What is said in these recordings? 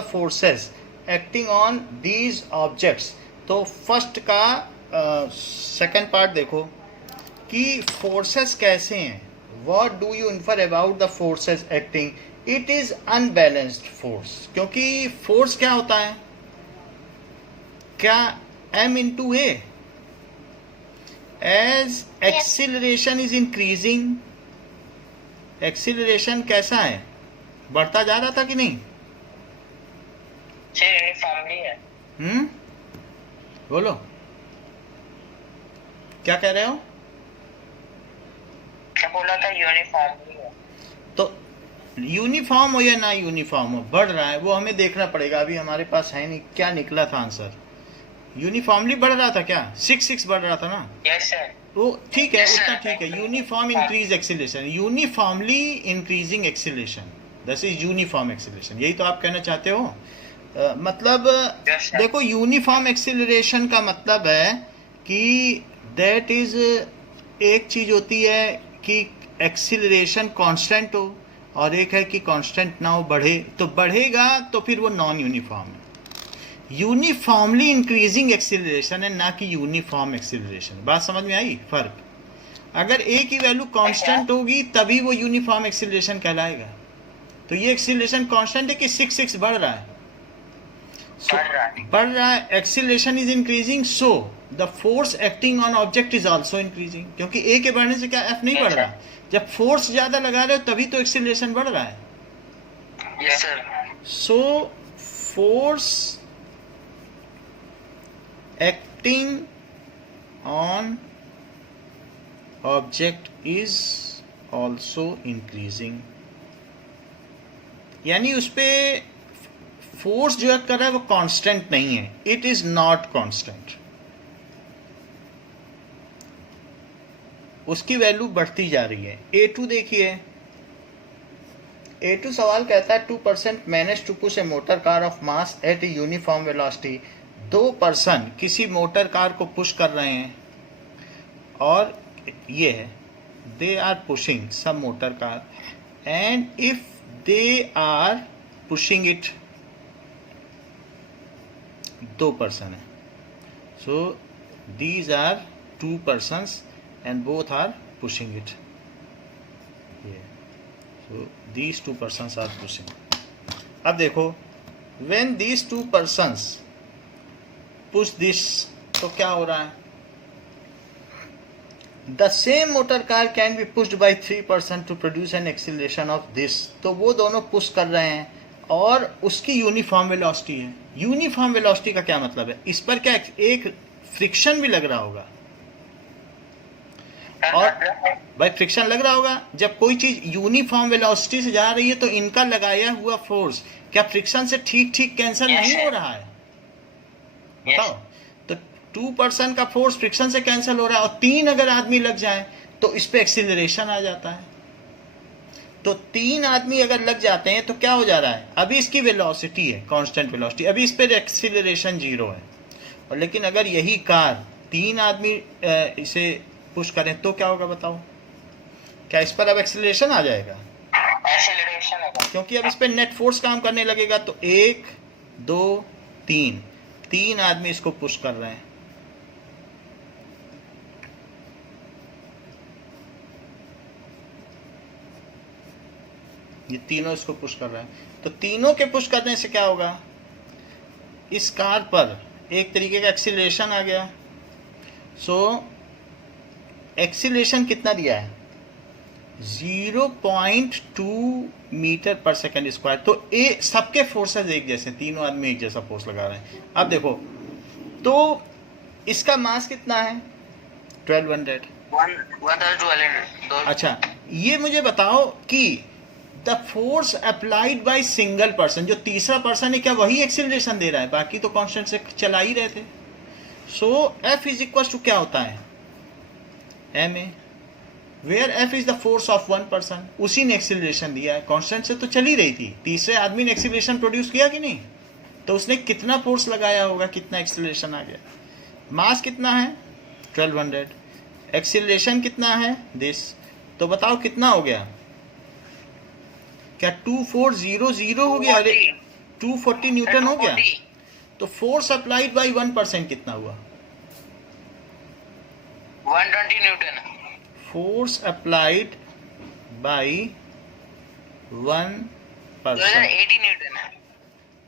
The forces acting on these objects. तो first का second part देखो कि फोर्सेस कैसे हैं। What do you infer about the forces acting? It is unbalanced force. क्योंकि force क्या होता है? क्या m into a. As acceleration is increasing, acceleration कैसा है? बढ़ता जा रहा था कि नहीं? यूनिफॉर्मली है। बोलो क्या कह रहे हो? क्या बोला था? यूनिफॉर्मली है। तो यूनिफॉर्म हो या ना यूनिफॉर्म हो, बढ़ रहा है, वो हमें देखना पड़ेगा। अभी हमारे पास है नहीं। क्या निकला था आंसर? यूनिफॉर्मली बढ़ रहा था क्या? 6 बढ़ रहा था ना? Yes sir. वो ठीक है, उतना ठीक है। Uniform increase acceleration, uniformly increasing acceleration, this is uniform acceleration. यही तो आप कहना चाहते हो? मतलब देखो, यूनिफॉर्म एक्सीलरेशन का मतलब है कि दैट इज, एक चीज होती है कि एक्सीलरेशन कांस्टेंट हो और एक है कि कांस्टेंट ना हो, बढ़े। तो बढ़ेगा तो फिर वो नॉन यूनिफॉर्म है। यूनिफॉर्मली इंक्रीजिंग एक्सीलरेशन है, ना कि यूनिफॉर्म एक्सीलरेशन। बात समझ में आई? फर्क। अगर ए की वैल्यू कांस्टेंट होगी तभी वो यूनिफॉर्म एक्सीलरेशन कहलाएगा। तो ये एक्सीलरेशन कांस्टेंट है कि 6 बढ़ रहा है? बढ़ रहा है। Acceleration is increasing, so the force acting on object is also increasing. क्योंकि ए के बढ़ने से क्या एफ नहीं बढ़ रहा? जब फोर्स ज्यादा लगा रहे हो तभी तो एक्सीलरेशन बढ़ रहा है। Yes sir. So force acting on object is also increasing. यानी उस पर फोर्स जो एक्ट कर रहा है वो कांस्टेंट नहीं है, इट इज नॉट कांस्टेंट। उसकी वैल्यू बढ़ती जा रही है। A2 देखिए, A2 सवाल कहता है 2% manage to push a motor car of mass at a uniform velocity. 2 person किसी मोटर कार को पुश कर रहे हैं और ये है, they are pushing some motor car and if they are pushing it, 2 person है। So these are 2 persons and both are pushing it. Yeah. So these 2 persons are pushing. अब देखो, when these 2 persons push this, तो क्या हो रहा है? The same motor car can be pushed by 3 persons to produce an acceleration of this. तो वो दोनों पुश कर रहे हैं और उसकी यूनिफॉर्म वेलोसिटी है। यूनिफॉर्म वेलोसिटी का क्या मतलब है? इस पर क्या एक फ्रिक्शन भी लग रहा होगा, और भाई फ्रिक्शन लग रहा होगा। जब कोई चीज यूनिफॉर्म वेलोसिटी से जा रही है तो इनका लगाया हुआ फोर्स क्या फ्रिक्शन से ठीक ठीक कैंसिल नहीं हो रहा है? बताओ। तो 2 पर्सन का फोर्स फ्रिक्शन से कैंसिल हो रहा है और 3 अगर आदमी लग जाए तो इस पे एक्सीलरेशन आ जाता है। तो 3 आदमी अगर लग जाते हैं तो क्या हो जा रहा है? अभी इसकी वेलोसिटी है कांस्टेंट वेलोसिटी, अभी इस पे एक्सीलरेशन 0 है। और लेकिन अगर यही कार 3 आदमी इसे पुश करें तो क्या होगा बताओ? क्या इस पर अब एक्सीलरेशन आ जाएगा? एक्सीलरेशन होगा, क्योंकि अब इस पे नेट फोर्स काम करने लगेगा। तो 1 2 3 आदमी इसको पुश कर रहे हैं। ये तीनों इसको पुश कर रहे हैं। तो तीनों के पुश करने से क्या होगा? इस कार पर एक तरीके का एक्सीलरेशन आ गया। सो एक्सीलरेशन कितना दिया है? 0.2 मीटर पर सेकंड स्क्वायर। तो ए सबके फोर्सेस एक जैसे, तीनों आदमी एक जैसा फोर्स लगा रहे हैं। अब देखो, तो इसका मास कितना है? 1200। अच्छा, ये मुझे बताओ कि the force applied by single person, जो तीसरा पर्सन है, क्या वही एक्सीलरेशन दे रहा है? बाकी तो कांस्टेंट से चला ही रहे थे। So F is equal to क्या होता है? ma, where F is the force of 1 person. उसी ने एक्सीलरेशन दिया है, कांस्टेंट से तो चली रही थी, तीसरे आदमी ने एक्सीलरेशन प्रोड्यूस किया कि नहीं? तो उसने कितना फोर्स लगाया होगा, कितना एक्सीलरेशन आ गया? मास कितना है? 1200। एक्सीलरेशन कितना है? दिस। तो बताओ कितना हो गया? क्या 2400 हो गया? अरे 240 न्यूटन हो गया। 240 तो फोर्स अप्लाइड बाई 1% कितना हुआ? 120 Newton. Force applied by 1%। 80 Newton है।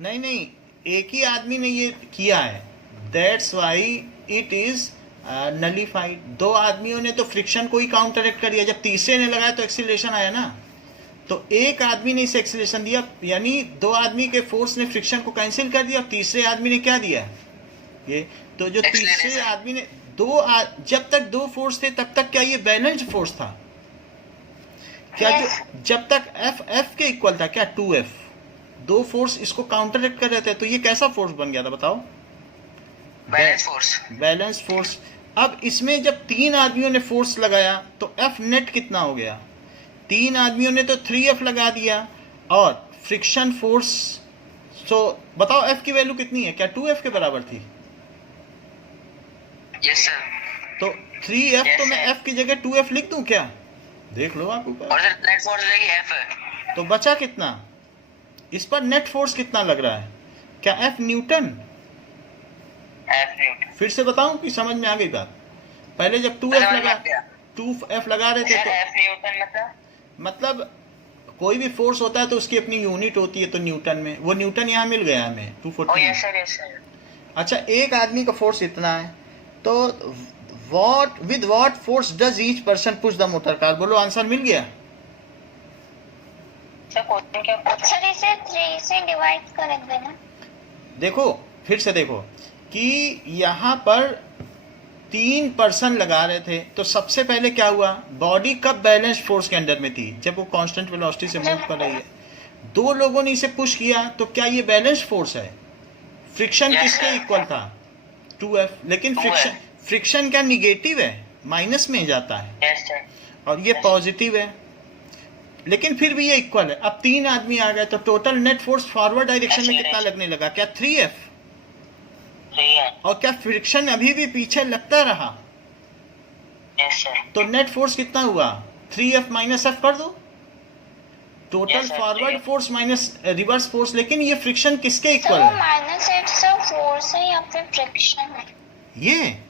नहीं नहीं, एक ही आदमी ने ये किया है, that's why it is nullified. दो आदमियों ने तो फ्रिक्शन को ही काउंटरएक्ट कर दिया, जब तीसरे ने लगाया तो एक्सीलरेशन आया ना। तो एक आदमी ने इसे एक्सीलरेशन दिया, यानी दो आदमी के फोर्स ने फ्रिक्शन को कैंसिल कर दिया, और तीसरे आदमी ने क्या दिया? ये। तो जो तीसरे आदमी ने जब तक दो फोर्स थे तब तक क्या ये बैलेंस्ड फोर्स था? क्या जो जब तक एफ के इक्वल था, क्या 2F, दो फोर्स इसको काउंटरएक्ट कर रहे थे, तो ये कैसा फोर्स बन गया था बताओ? Balance force. Balance force. अब इसमें जब तीन आदमियों ने फोर्स लगाया तो F नेट कितना हो गया? तीन आदमियों ने तो 3F लगा दिया, और फ्रिक्शन फोर्स, तो बताओ F की वैल्यू कितनी है? क्या 2F के बराबर थी? Yes sir. तो 3F Yes, तो मैं sir. F की जगह 2F लिख दूं क्या? देख लो आप ऊपर। और सर नेट फोर्स रहेगी F है। तो बचा कितना? इस पर नेट फोर्स कितना लग रहा है? क्या F न्यूटन? F Newton. फिर से बताऊं कि समझ में आ गई बात? पहले जब 2F लगा रहे थे सर तो F न्यूटन मतलब कोई भी फोर्स होता है तो उसकी अपनी यूनिट होती है, तो न्यूटन में, वो न्यूटन यहाँ मिल गया हमें ओ 240। Yes sir, yes sir. अच्छा, एक आदमी का फोर्स इतना है, तो what force does each person push the motor car? बोलो, आंसर मिल गया? सर क्वेश्चन क्या? सर इसे 3 से डिवाइड कर देना। देखो, फिर से देखो कि यहाँ पर 3 पर्सन लगा रहे थे, तो सबसे पहले क्या हुआ? बॉडी कब बैलेंस फोर्स के अंडर में थी? जब वो कांस्टेंट वेलोसिटी से मूव कर रही है। दो लोगों ने इसे पुश किया, तो क्या ये बैलेंस फोर्स है? फ्रिक्शन Yes, किसके sir. इक्वल था? 2F। लेकिन 2F. फ्रिक्शन क्या निगेटिव है? माइनस में जाता है, यस सर। और ये पॉजिटिव है, लेकिन फिर भी ये इक्वल है। अब 3 आदमी आ गए, तो total net force forward direction में कितना लगने लगा? क्या 3F? सही है। और क्या फ्रिक्शन अभी भी पीछे लगता रहा? Yes sir. तो नेट फोर्स कितना हुआ? 3F माइनस F कर दो, total Yes, sir, forward 3F. Force minus reverse force. लेकिन ये फ्रिक्शन किसके सर इक्वल वो है? माइनस एट से फोर्स है या फिर फ्रिक्शन है?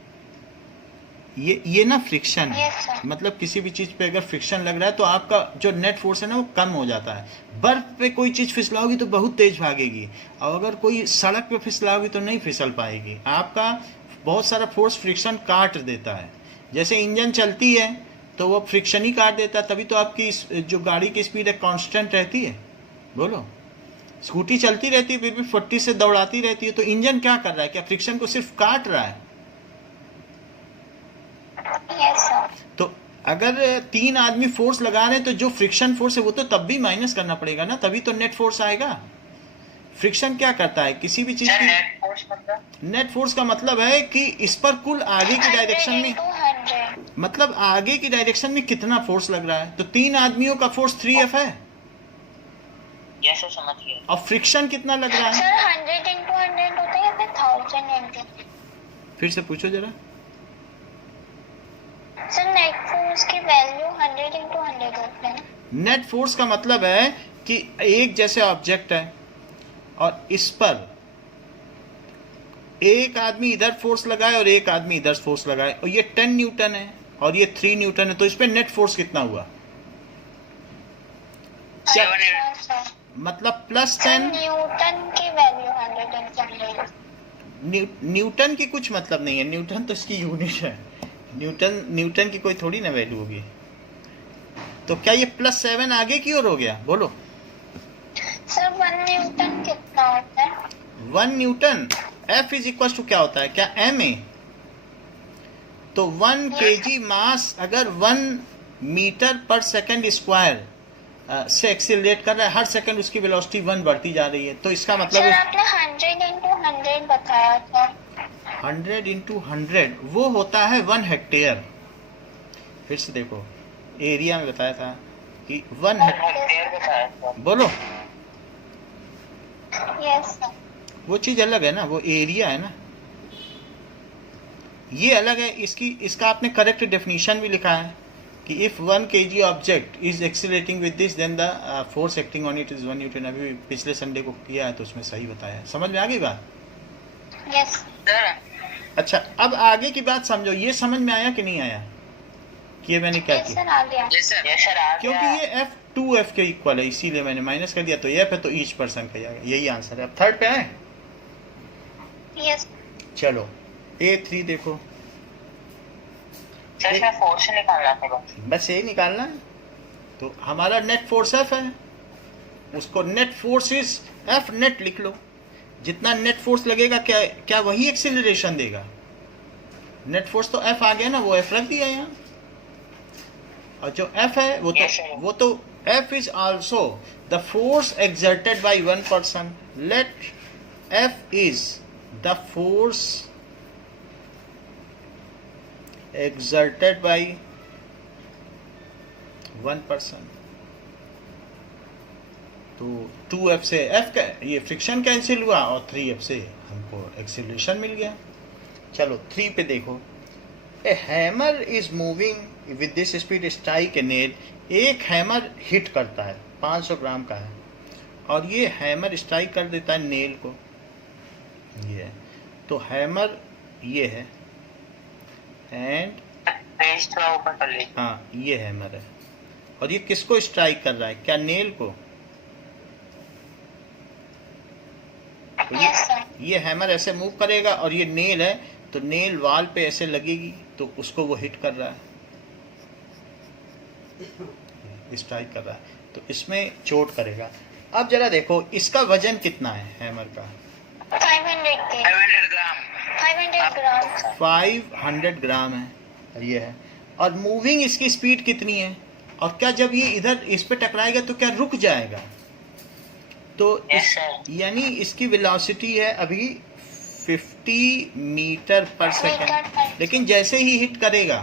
ये ना फ्रिक्शन है। Yes, sir. मतलब किसी भी चीज पे अगर फ्रिक्शन लग रहा है तो आपका जो नेट फोर्स है ना वो कम हो जाता है। बर्फ पे कोई चीज फिसलाओगी तो बहुत तेज भागेगी, और अगर कोई सड़क पे फिसलाओगी तो नहीं फिसल पाएगी। आपका बहुत सारा फोर्स फ्रिक्शन काट देता है। जैसे इंजन चलती है तो वो फ्रिक्शन ही काट देता है, तभी तो आपकी जो गाड़ी की स्पीड है कांस्टेंट रहती है। बोलो, स्कूटी चलती रहती है फिर भी 40 से दौड़ाती रहती है, तो इंजन क्या कर रहा है? क्या फ्रिक्शन को सिर्फ काट रहा है? Yes sir. तो अगर 3 आदमी फोर्स लगा रहे हैं तो जो फ्रिक्शन फोर्स है वो तो तब भी माइनस करना पड़ेगा ना, तभी तो नेट फोर्स आएगा। फ्रिक्शन क्या करता है किसी भी चीज सर की? नेट फोर्स मतलब? नेट फोर्स का मतलब है कि इस पर कुल आगे की डायरेक्शन में, 100 मतलब आगे की डायरेक्शन में कितना फोर्स लग रहा है। तो 3 आदमियों का फोर्स 3F है, यस सर, समझ गया। और फ्रिक्शन कितना लग रहा है? सर 100 into 100 होता है या फिर 1000 into? फिर से पूछो जरा। सर नेट फोर्स की वैल्यू 100 into 100 होती है ना? नेट फोर्स का मतलब है कि एक जैसे ऑब्जेक्ट है और इस पर एक आदमी इधर फोर्स लगाए और एक आदमी इधर फोर्स लगाए, और ये 10 न्यूटन है और ये 3 न्यूटन है, तो इस पे नेट फोर्स कितना हुआ? क्या? 7 अच्छा, सर। मतलब प्लस सर 10। न्यूटन की वैल्यू 100 into 100। न्यूटन की कुछ मतलब नहीं है, न्यूटन तो इसकी यूनिट है। न्यूटन की कोई थोड़ी ना वैल्यू होगी। तो क्या ये +7 आगे की ओर हो गया? बोलो। सर 1 न्यूटन कितना होता है? 1 newton F is equal to क्या होता है? क्या ma? तो 1 kg मास अगर 1 मीटर पर सेकंड स्क्वायर से एक्सीलरेट कर रहा है, हर सेकंड उसकी वेलोसिटी 1 बढ़ती जा रही है, तो इसका सर मतलब आपने 100 into 100 बताया था। 100 into 100 वो होता है 1 हेक्टेयर। फिर से देखो, एरिया में बताया था कि 1 हेक्टेयर बताया था। बोलो, यस सर। वो चीज अलग है ना, वो एरिया है ना, ये अलग है। इसका आपने करेक्ट डेफिनेशन भी लिखा है कि if 1 kg object is accelerating with this then the force acting on it is 1 newton. अभी पिछले संडे को किया है तो उसमें सही बताया है। समझ में आ गई बात? यस सर अच्छा, अब आगे की बात समझो। ये समझ में आया कि नहीं आया कि ये मैंने क्या यस किया? सर आ गया। यस सर आ क्योंकि गया। ये F 2F के इक्वल है, इसीलिए मैंने माइनस कर दिया। तो F है तो ईच पर्सन का जाएगा। यही आंसर है। अब थर्ड पे आए। यस चलो A3 देखो। सर इसमें फोर्स निकालना था बस। बस यही निकालना है। तो हमारा नेट फोर्स F है, उसको net force is F net लिख लो। जितना नेट फोर्स लगेगा क्या क्या वही एक्सीलरेशन देगा? नेट फोर्स तो F आ गया ना, वो F रख दिया यहाँ। और जो F है Yes, sir. वो तो F is also the force exerted by one person. Let F is the force exerted by one person। तो 2F से F का ये फ्रिक्शन कैंसिल हुआ और 3F से हमको एक्सीलरेशन मिल गया। चलो 3 पे देखो। ए hammer is moving with this speed strike a nail. एक हैमर हिट करता है, 500 ग्राम का है, और ये हैमर स्ट्राइक कर देता है नेल को। ये है। तो हैमर ये है एंड पेज थोड़ा ऊपर कर लीजिए। हाँ ये हैमर है। और ये किसको स्ट्राइक कर रहा है? क्या नेल को? तो यस सर ये हैमर ऐसे मूव करेगा और ये नेल है तो नेल वाल पे ऐसे लगेगी तो उसको वो हिट कर रहा है, स्ट्राइक कर रहा है, तो इसमें चोट करेगा। अब जरा देखो इसका वजन कितना है हैमर का? 500 के 500 ग्राम। 500 ग्राम सर। 500 ग्राम है ये है। और मूविंग इसकी स्पीड कितनी है? और क्या जब ये इधर इस पे टकराएगा तो क्या रुक जाएगा? तो Yes, sir. यानी इसकी वेलोसिटी है अभी 50 मीटर पर सेकंड, लेकिन जैसे ही हिट करेगा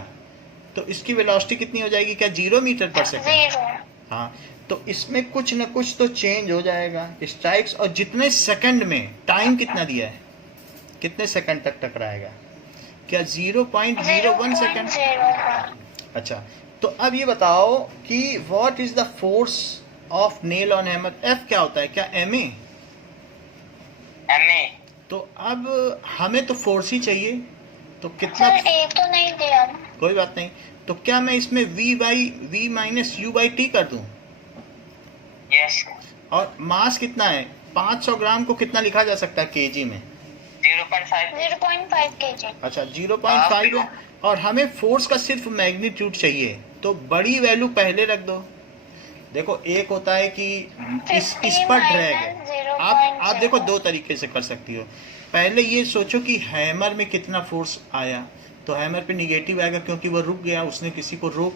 तो इसकी वेलोसिटी कितनी हो जाएगी? क्या 0 मीटर पर सेकंड? 0 हाँ, तो इसमें कुछ न कुछ तो चेंज हो जाएगा स्ट्राइक्स। और जितने सेकंड में, टाइम कितना दिया है, कितने सेकंड तक टकराएगा? क्या 0.01 सेकंड? 0.01। अच्छा, तो अब ये बताओ कि what is the force of nail on hammer? F क्या होता है? क्या MA? MA। तो अब हमें तो फोर्स ही चाहिए, तो कितना? सर ए तो नहीं दिया। कोई बात नहीं। तो क्या मैं इसमें V minus U by T कर दूं? यस और मास कितना है? 500 ग्राम को कितना लिखा जा सकता है केजी में? 0.5। 0.5 kg। अच्छा 0.5 है। और हमें फोर्स का सिर्फ मैग्नीट्यूड चाहिए, तो बड़ी वैल्यू पहले रख दो। देखो एक होता है कि इस पर ड्रैग है। आप देखो दो तरीके से कर सकती हो। पहले ये सोचो कि हैमर में कितना फोर्स आया, तो हैमर पे निगेटिव आएगा क्योंकि वो रुक गया, उसने किसी को वो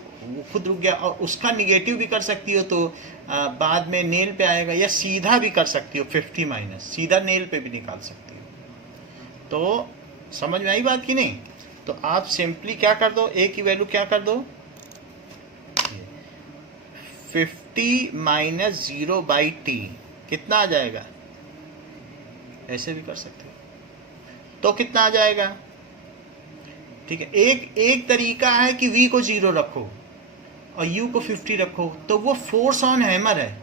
खुद रुक गया। और उसका निगेटिव भी कर सकती हो तो बाद में नेल पे आएगा, या सीधा भी कर सकती हो 50 माइनस, सीधा नेल पे भी निकाल सकती हो। तो समझ में आई बात कि नहीं? तो आप सिंपली क्या कर दो, ए की वैल्यू क्या कर दो, 50 माइनस 0 बाई टी कितना आ जाएगा? ऐसे भी कर सकते हो। तो कितना आ जाएगा? ठीक है, एक तरीका है कि v को 0 रखो और u को 50 रखो, तो वो फोर्स ऑन हैमर है।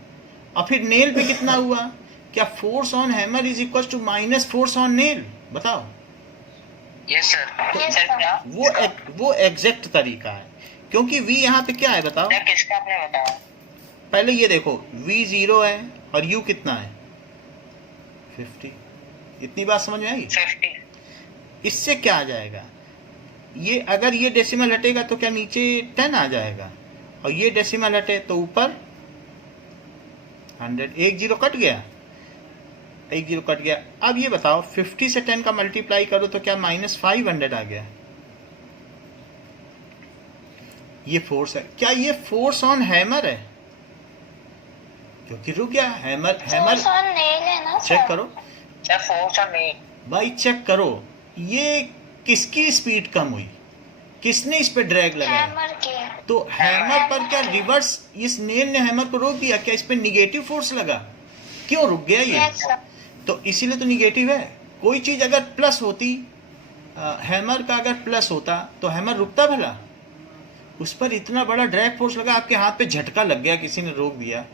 और फिर नेल पे कितना हुआ? क्या force on hammer is equal to minus force on nail? बताओ। Yes sir. Yes, sir sir. क्या वो एग्जैक्ट तरीका है, क्योंकि v यहाँ पे क्या है बताओ? सर किसका आपने बताया? पहले ये देखो, v 0 है और u कितना है? 50। इतनी बात समझ में आई? 50। इससे क्या आ जाएगा? ये अगर ये डेसिमल हटेगा तो क्या नीचे 10 आ जाएगा, और ये डेसिमल हटे तो ऊपर 100। एक जीरो कट गया, एक जीरो कट गया। अब ये बताओ 50 से 10 का मल्टीप्लाई करो तो क्या माइनस 500 आ गया? ये फोर्स है। क्या ये फोर्स ऑन हैमर है? क्योंकि रुक गया हैमर। फोर्स ऑन नेल है ना चेक सर? करो सर फोर्स ऑन नेल। भाई, चेक करो ये किसकी स्पीड कम हुई, किसने इस पे ड्रैग लगाया? हैमर के। तो हैमर पर क्या रिवर्स, इस नेल ने हैमर को रोक दिया? क्या इस पे निगेटिव फोर्स लगा? क्यों रुक गया ये? Yes sir. तो इसीलिए तो निगेटिव है। कोई चीज अगर प्लस होती, हैमर का अगर प्लस होता तो हैमर रुकता भला? उस पर इतना बड़ा ड्रैग फोर्स लगा, आपके हाथ पे झटका लग गया, किसी ने रोक दिया,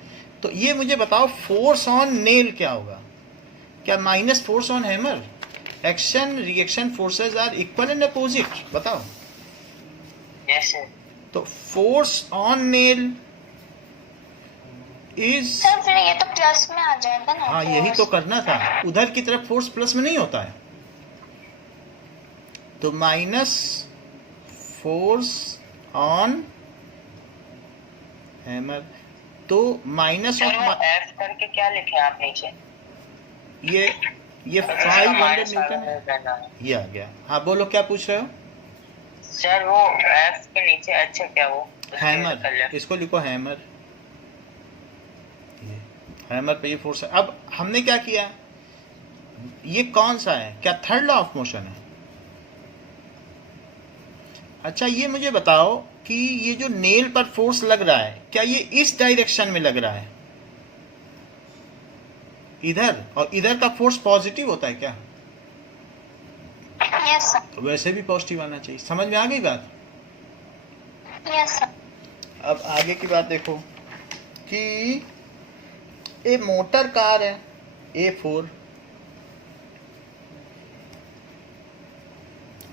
तो ये मुझे बताओ फोर्स ऑन नेल क्या होगा? क्या minus force on hammer? Action reaction forces are equal and opposite, बताओ। Yes sir. तो force on nail is, sir फिर ये तो प्लस में आ जाएगा ना। हाँ यही तो करना था, उधर की तरफ फोर्स प्लस में नहीं होता है, तो माइनस फोर्स ऑन हैमर, तो माइनस सर वो ऑफ, एफ करके क्या लिखे आप नीचे? ये 500 न्यूटन है, ये आ गया। हाँ बोलो क्या पूछ रहे हो? सर वो एफ के नीचे अच्छा क्या वो हैमर, इसको लिखो हैमर, ये हैमर पे ये फोर्स है। अब हमने क्या किया, ये कौन सा है, क्या थर्ड लॉ ऑफ मोशन है? अच्छा ये मुझे बताओ कि ये जो नेल पर फोर्स लग रहा है, क्या ये इस डायरेक्शन में लग रहा है, इधर, और इधर का फोर्स पॉजिटिव होता है क्या? Yes sir. तो वैसे भी पॉजिटिव आना चाहिए। समझ में आ गई बात? Yes sir. अब आगे की बात देखो कि एक मोटर कार है A4,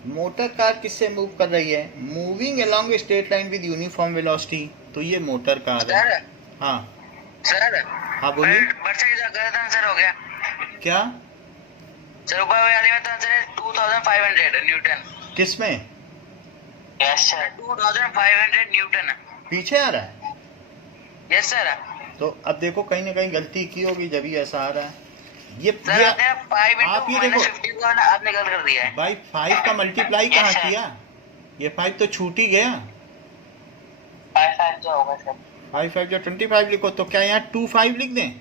मोटर कार किससे मूव कर रही है? Moving along a straight line with uniform velocity, तो ये मोटर कार है। सर हाँ सर हाँ बोलिए। गलत आंसर हो गया क्या? सर ऊपर वाले में तो आंसर है 2500 न्यूटन। किस में? Yes sir 2500 Newton. पीछे आ रहा है? Yes sir. तो अब देखो कहीं ना कहीं गलती की होगी जब ही ऐसा आ रहा है। ये सर आपने 5 आप ये into देखो -50 को ना आपने गलत कर दिया है भाई, 5 का मल्टीप्लाई कहाँ Yes, sir. किया? ये 5 तो छूट ही गया। 5 जो होगा सर 5 5 जो 25 लिखो, तो क्या यहाँ 2 5 लिख दें?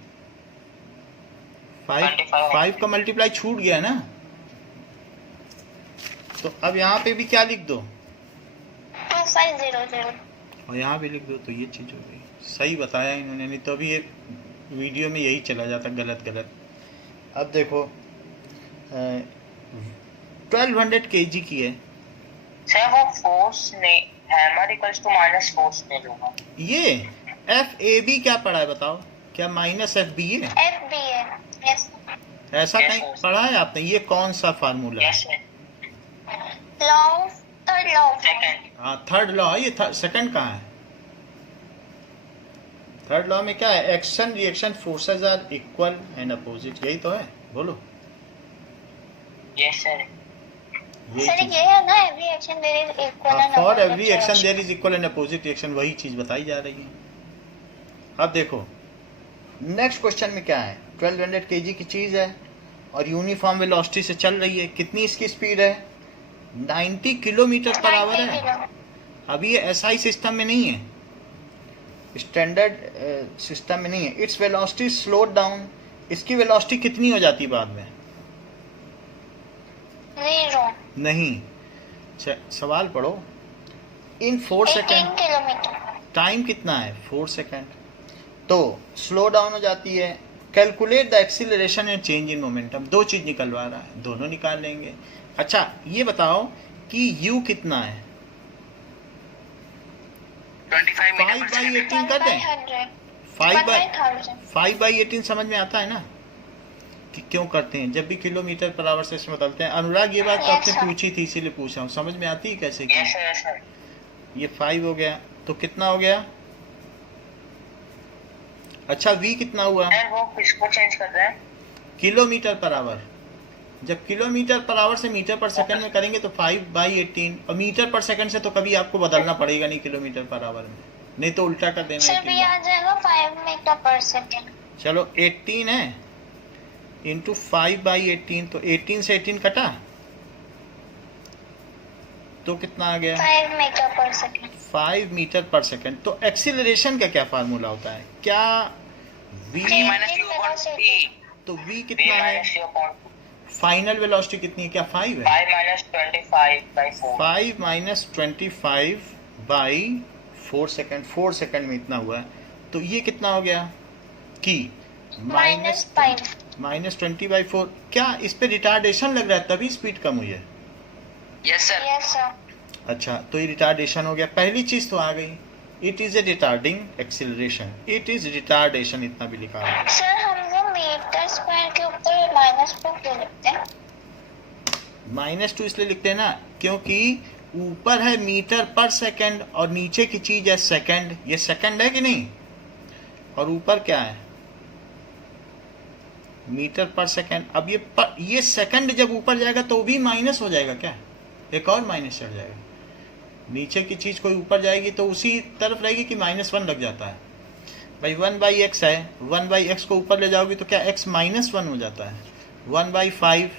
5 का मल्टीप्लाई छूट गया ना, तो अब यहाँ पे भी क्या लिख दो? 2500। और यहाँ भी लिख दो, तो ये चीज़ हो गई। सही बताया इन्होंने, नहीं तो अभी ये वीडियो में यही चला जाता गलत गलत। अब देखो 1200 kg की है सर वो फोर्स ने hammer equals to minus force ले लूंगा। ये। FAB क्या पढ़ा है बताओ? क्या माइनस FB है? FB है। यस। ऐसा Yes, कहीं sir. पढ़ा है आपने? ये कौन सा फार्मूला है? Yes sir law of third law of second हाँ थर्ड लॉ है ये। सेकंड कहाँ है? थर्ड लॉ में क्या है? Action reaction forces are equal and opposite, यही तो है, बोलो। Yes sir. यही सर चीज। ये है ना, every action there is equal and for every action there is equal and opposite reaction, वही चीज बताई जा रही है। अब देखो नेक्स्ट क्वेश्चन में क्या है, 1200 kg की चीज है और यूनिफॉर्म वेलोसिटी से चल रही है। कितनी इसकी स्पीड है? 90 किलोमीटर पर आवर है। अभी ये SI सिस्टम में नहीं है, स्टैंडर्ड सिस्टम में नहीं है। इट्स वेलोसिटी स्लोड डाउन, इसकी वेलोसिटी कितनी हो जाती है बाद में? 0 नहीं, सवाल पढ़ो। इन 4 सेकेंड, किलोमीटर। टाइम कितना है? 4 सेकेंड, तो स्लो डाउन हो जाती है। Calculate the acceleration and change in momentum, दो चीज निकलवा रहा है, दोनों निकाल लेंगे। अच्छा ये बताओ कि U कितना है? 25 मीटर 5 पर बाई सेकंड। 18 कर दें? 1/100 5 बाई 18 समझ में आता है ना कि क्यों करते हैं? जब भी किलोमीटर पर आवर से इसमें बदलते हैं। अनुराग ये बात तो Yes, आपने sir. पूछी थी इसीलिए पूछा हूँ, समझ में आती है कैसे की? Yes sir yes sir. ये 5 हो गया, तो कितना हो गया? अच्छा V कितना हुआ? सर वो किसको चेंज कर रहे हैं? Kilometre per hour. जब किलोमीटर पर आवर से मीटर पर सेकंड में करेंगे तो 5 बाई 18, और मीटर पर सेकंड से तो कभी आपको बदलना पड़ेगा नहीं किलोमीटर पर आवर में, नहीं तो उल्टा कर देना सर 18 भी आ जाएगा 5 मीटर पर सेकंड। चलो 18 है इंटू 5 बाई 18, तो 18 से 18 कटा तो कितना आ गया? 5 मीटर पर सेकंड। 5 मीटर पर सेकंड। तो एक्सीलरेशन का क्या फार्मूला होता है? क्या V V minus U upon T। तो V V कितना है? minus U upon final velocity कितनी है? क्या 5 है? 5 minus 25 by 4। 5 minus 25 by 4 second, 4 second में इतना हुआ है, तो ये कितना हो गया कि -5। माइनस 20/4। क्या इस पे रिटार्डेशन लग रहा है तभी स्पीड कम हुई है? Yes sir. Yes sir. अच्छा, तो ये रिटार्डेशन हो गया, पहली चीज तो आ गई। It is a retarding acceleration, it is retardation, इतना भी लिखा है। सर हम वो मीटर स्क्वायर के ऊपर -2 क्यों लिखते हैं? -2 इसलिए लिखते हैं ना, क्योंकि ऊपर है मीटर पर सेकंड और नीचे की चीज है सेकंड। ये सेकंड है कि नहीं, और ऊपर क्या है, मीटर पर सेकंड। अब ये सेकंड जब ऊपर जाएगा तो भी माइनस हो जाएगा क्या, एक और माइनस चढ़ जाएगा। नीचे की चीज कोई ऊपर जाएगी तो उसी तरफ रहेगी कि -1 लग जाता है। भाई 1/x है, 1/x को ऊपर ले जाओगे तो क्या x -1 हो जाता है। 1/5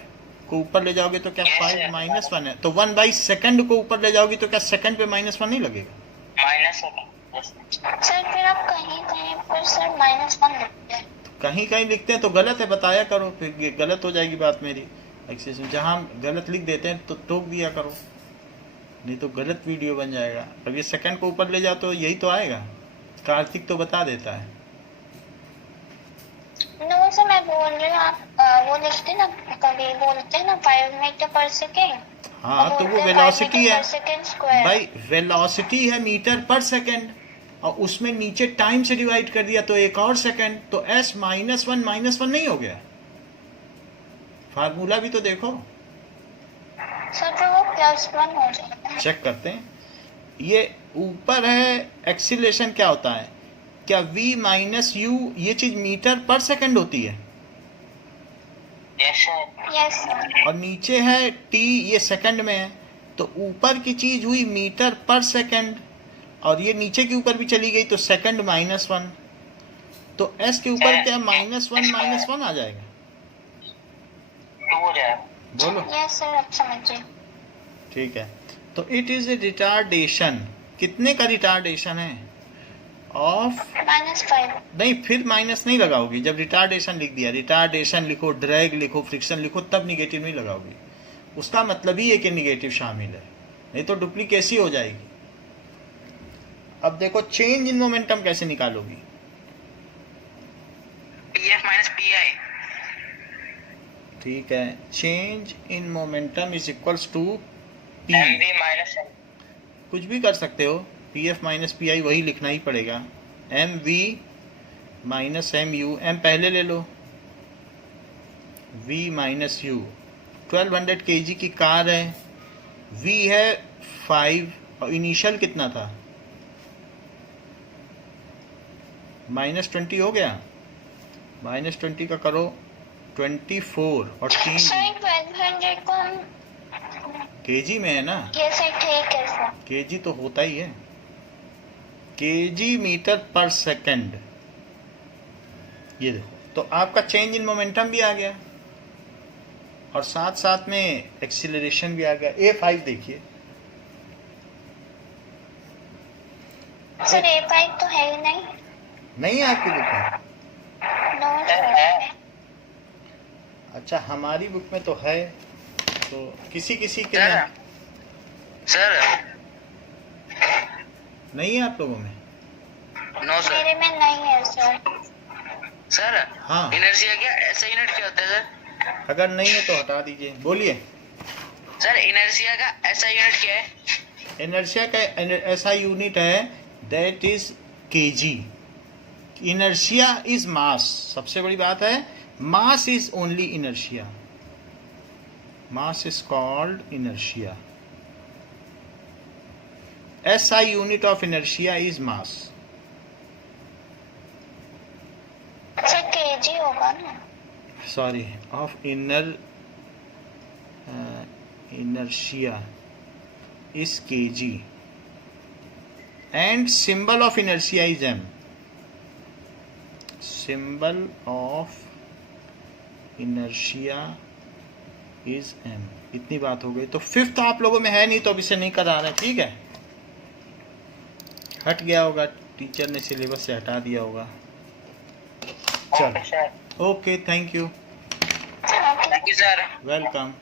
को ऊपर ले जाओगे तो क्या 5 -1 है। तो 1/सेकंड को ऊपर ले जाओगी तो क्या सेकंड पे -1 नहीं लगेगा। माइनस होगा। सर फिर आप कहीं कहीं पर सर -1 लिखते हैं। कहीं कहीं लिखते हैं तो गलत है, बताया करो, फिर ये गलत हो जाएगी बात मेरी। जहाँ हम गलत लिख देते हैं तो टोक दिया करो, नहीं तो गलत वीडियो बन जाएगा। अब ये सेकंड को ऊपर ले जाओ तो यही तो आएगा। कार्तिक तो बता देता है। नो सर मैं बोल रही हूँ, आप वो लिखते ना, कभी बोलते हैं ना 5 मीटर पर सेकेंड। हाँ तो वो वेलोसिटी है सेकेंड स्क्वायर। भाई, वेलोसिटी है मीटर पर सेकंड और उसमें नीचे टाइम से डिवाइड कर दिया तो एक और सेकंड, तो s -1 नहीं हो गया। फार्मूला भी तो देखो, सर तो वो +1 हो जाता है। चेक करते हैं। ये ऊपर है एक्सीलरेशन, क्या होता है, क्या v - u ये चीज मीटर पर सेकंड होती है, यस सर। Yes sir. और नीचे है t, ये सेकंड में है। तो ऊपर की चीज हुई मीटर पर सेकंड और ये नीचे के ऊपर भी चली गई तो सेकंड -1। तो s के ऊपर क्या -1 आ जाएगा। 2 हो जाएगा। बोलो। यस सर, आप समझिए। ठीक है, तो इट इज ए रिटार्डेशन। कितने का रिटार्डेशन है, ऑफ -5। नहीं, फिर माइनस नहीं लगाओगी। जब रिटार्डेशन लिख दिया, रिटार्डेशन लिखो, ड्रैग लिखो, फ्रिक्शन लिखो, तब निगेटिव नहीं लगाओगी। उसका मतलब ही है कि निगेटिव शामिल है, नहीं तो डुप्लीकेसी हो जाएगी। अब देखो चेंज इन मोमेंटम कैसे निकालोगी। PF minus PI। ठीक है, change in momentum is equals to P। MV minus कुछ भी कर सकते हो, PF - PI वही लिखना ही पड़ेगा। MV - MU, M पहले ले लो, V - U। 1200 kg की कार है, V है 5 और इनिशियल कितना था, -20 हो गया। -20 का करो 24 और 3 सर 1200 को हम kg में है ना, ये सर ठीक है सर। kg तो होता ही है, kg मीटर पर सेकंड। ये देखो, तो आपका चेंज इन मोमेंटम भी आ गया और साथ साथ में एक्सीलरेशन भी आ गया। A5 देखिए, सर A5 तो है ही नहीं। नहीं है आपकी बुक में। No sir. है। अच्छा, हमारी बुक में तो है, तो किसी किसी के सर में सर नहीं है, आप लोगों में। No sir. मेरे में नहीं है सर। सर हाँ। इनर्शिया क्या ऐसा यूनिट क्या होता है सर? अगर नहीं है तो हटा दीजिए, बोलिए। सर इनर्शिया का ऐसा यूनिट क्या है? इनर्शिया का ऐसा यूनिट है, that is kg। Inertia is mass, सबसे बड़ी बात है, mass is only inertia, mass is called inertia. SI unit of inertia is mass. Sir KG होगा ना। Sorry, of inertia is kg and symbol of inertia is m। symbol of inertia is m। इतनी बात हो गई। तो fifth आप लोगों में है नहीं तो अब इसे नहीं करा रहे, ठीक है, हट गया होगा, टीचर ने सिलेबस से हटा दिया होगा। Okay sir. Okay, thank you, thank you sir. Welcome.